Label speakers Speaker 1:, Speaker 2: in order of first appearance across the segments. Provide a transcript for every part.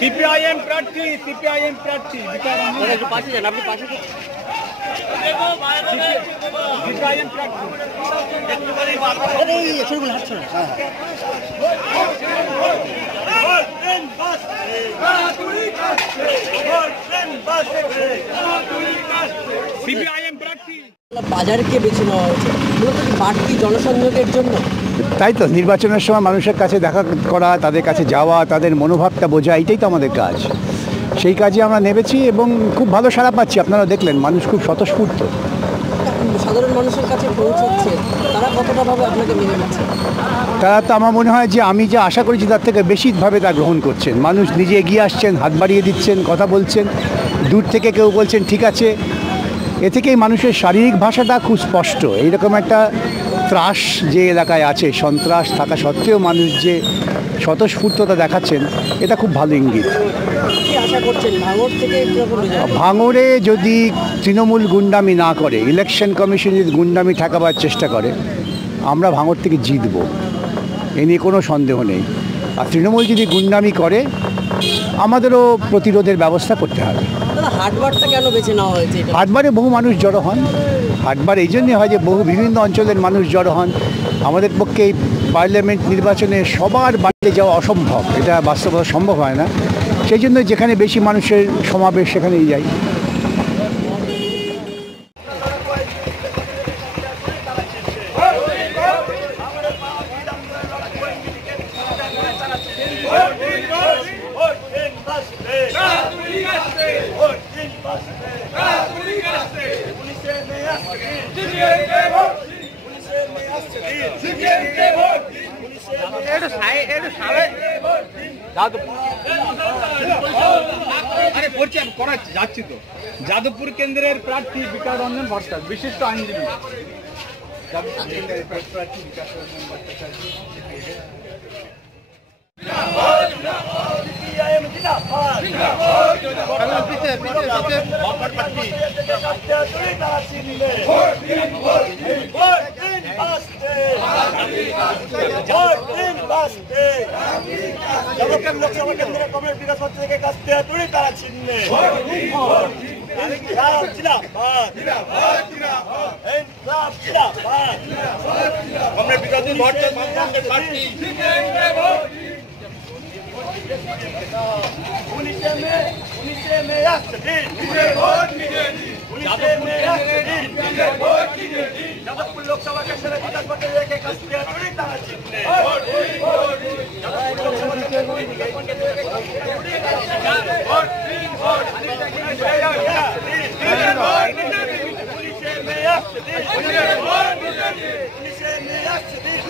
Speaker 1: CPIM প্রার্থী CPIM প্রার্থী
Speaker 2: পাশে যান আপনি পাশে যান।
Speaker 1: সিপিআইএম প্রার্থী
Speaker 2: এই ছবিগুলো হাঁটছো না
Speaker 1: সিপিআইএম প্রার্থী
Speaker 2: বাজারকে বেছে নেওয়া হয়েছে? মূলত বাড়তি জনসংযোগের জন্য?
Speaker 3: তাই তো নির্বাচনের সময় মানুষের কাছে দেখা করা তাদের কাছে যাওয়া তাদের মনোভাবটা বোঝা এটাই তো আমাদের কাজ। সেই কাজে আমরা নেমেছি এবং খুব ভালো সাড়া পাচ্ছি আপনারা দেখলেন মানুষ খুব স্বতঃস্ফূর্ত।
Speaker 2: সাধারণ মানুষের কাছে পৌঁছচ্ছে, তারা কতটা ভাবে আপনাকে মেনে নিচ্ছে?
Speaker 3: তারা তো আমার মনে হয় যে আমি যে আশা করেছি তার থেকে বেশিভাবে তা গ্রহণ করছেন। মানুষ নিজে এগিয়ে আসছেন, হাত বাড়িয়ে দিচ্ছেন, কথা বলছেন। দূর থেকে কেউ বলছেন, ঠিক আছে। এ থেকেই মানুষের শারীরিক ভাষাটা খুব স্পষ্ট। এইরকম একটা ত্রাস যে এলাকায় আছে, সন্ত্রাস থাকা সত্ত্বেও মানুষ যে স্বতঃস্ফূর্ততা দেখাচ্ছেন, এটা খুব ভালো ইঙ্গিত।
Speaker 2: ভাঙর
Speaker 3: ভাঙড়ে যদি তৃণমূল গুন্ডামি না করে ইলেকশন কমিশন যদি গুন্ডামি ঠেকাবার চেষ্টা করে আমরা ভাঙড় থেকে জিতব। এ নিয়ে কোনো সন্দেহ নেই। আর তৃণমূল যদি গুন্ডামি করে আমাদেরও প্রতিরোধের ব্যবস্থা করতে হবে।
Speaker 2: দাদা হাটবারটা কেন বেছে নেওয়া হয়েছে
Speaker 3: হাটবারে বহু মানুষ জড়ো হন। হাটবার এই জন্যই হয় যে বহু বিভিন্ন অঞ্চলের মানুষ জড়ো হন। আমাদের পক্ষে এই পার্লামেন্ট নির্বাচনে সবার বাড়িতে যাওয়া অসম্ভব। এটা বাস্তবতা সম্ভব হয় না। সেই জন্য যেখানে বেশি মানুষের সমাবেশ সেখানেই যাই।
Speaker 1: আরে করছি আমি করাচ্ছি যাচ্ছি তো যাদবপুর কেন্দ্রের প্রার্থী বিকাশ রঞ্জন ভট্টাচার্য বিশিষ্ট আইনজীবী যাদবপুর কেন্দ্রের প্রার্থী বিকাশ রঞ্জন ভট্টাচার্য
Speaker 4: লোকসভা কেন্দ্রে কংগ্রেস বিকাশ পত্র থেকে কাছ থেকে তুলি তারা চিহ্নে ইনকলাব জিন্দাবাদ ইনকলাব জিন্দাবাদ কংগ্রেস বিকাশ ভট্টাচার্য পার্টি উনিশে মে উনিশে মে আসছে দিন উনিশে মে আসছে দিন যাদবপুর লোকসভা কেন্দ্রে বিকাশ পত্র থেকে কাছ থেকে তুলি তারা চিহ্নে যাদবপুর লোকসভা কেন্দ্রে উনিশে মে আসছে দিন উনিশে মে আসছে দিন যাদবপুর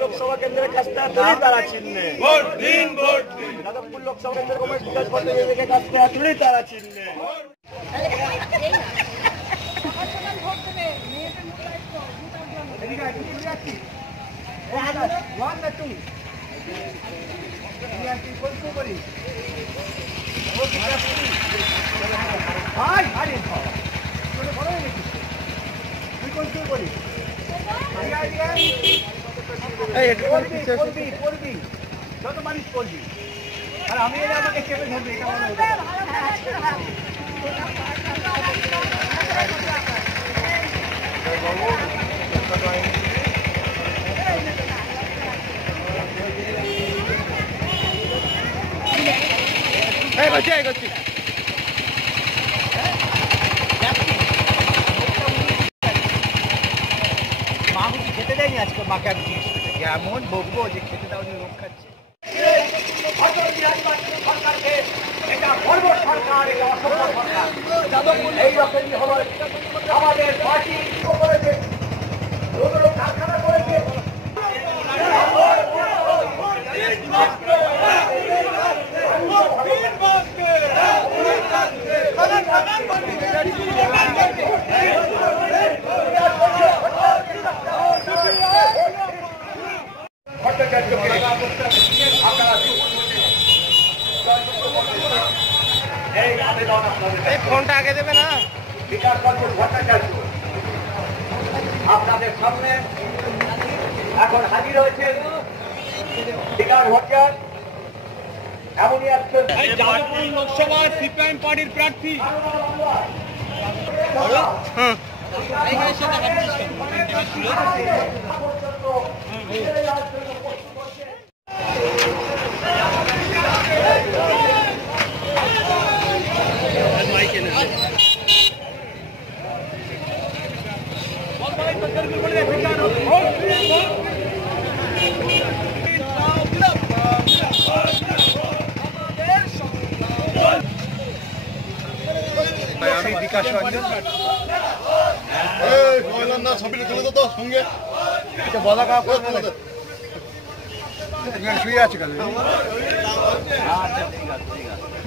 Speaker 4: লোকসভা কেন্দ্রের কাজটা তুলি তারা চিহ্নে যাদবপুর লোকসভা কেন্দ্রের কংগ্রেস বিকাশ পত্র কাজটা তুলি তারা চিহ্নে করবি করবি যত মানুষ করবি আর আমি এলে আমাকে চেপে ধরবি এটা হতে পারে।
Speaker 1: মা বুঝি খেতে দেয়নি আজকে মাকে আমি জিজ্ঞেস করতে এমন বকবো যে খেতে দাও যে রোগ খাচ্ছে?
Speaker 4: ভারতীয় আদিবাসী এটা গর্ব সরকার এটা অসভ্য সরকার এই রকমই হলো আমাদের পার্টি করেছে কারখানা করেছে এই
Speaker 1: ফোনটা আগে দেবে না?
Speaker 4: আপনাদের সামনে এখন হাজির হয়েছে বিকাশ ভট্টাচার্য এমনই একজন
Speaker 1: যাদবপুর লোকসভা সিপিআইএম পার্টির প্রার্থী।
Speaker 3: আমি বিকাশ রঞ্জন
Speaker 5: না ছবিটা তুলে তো সঙ্গে
Speaker 3: এটা বলা কাউ করে না এখানে শুয়ে আছে কেন
Speaker 1: আচ্ছা ঠিক আছে ঠিক আছে